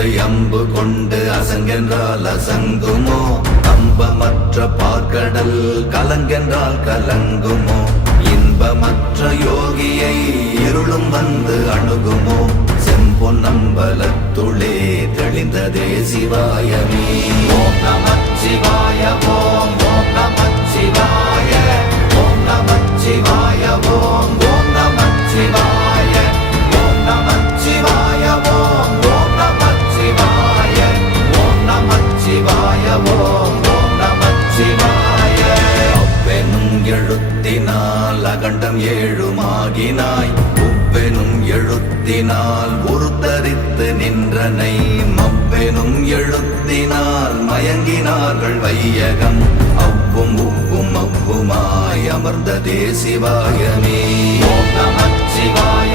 தொட்டு அம்பு கொண்டு அசங்கென்றால் அசங்குமோ? கம்பமற்ற பார்க்கடல் கலங்கென்றால் கலங்குமோ? இன்பமற்ற யோகியை இருளும் வந்து அணுகுமோ? செம்பொன்னம்பலத்துளே தெளிந்ததே சிவாயமே. ஓம் நமச்சிவாய ஓம் ஓம் நமச்சிவாய ஓம் நமச்சிவாய ஓம் ஓம் நமச்சிவாய ஓம் நமச்சிவாய ஓம் ஓம் நமச்சிவாய ஓம் நமச்சிவாய ஓம் ஓம் நமச்சிவாய. அவ்வெனும் எழுத்தினால் அகண்டம் ஏழுமாகினாய், உவ்வெனும் எழுத்தினால் உருத்தரித்து நின்றனை, மவ்வெனும் எழுத்தினால் மயங்கினார்கள் வையகம், அவ்வும் உவ்வும் அவ்வுமாய் அமர்ந்ததே சிவாயமே. ஓம் நமச்சிவாய.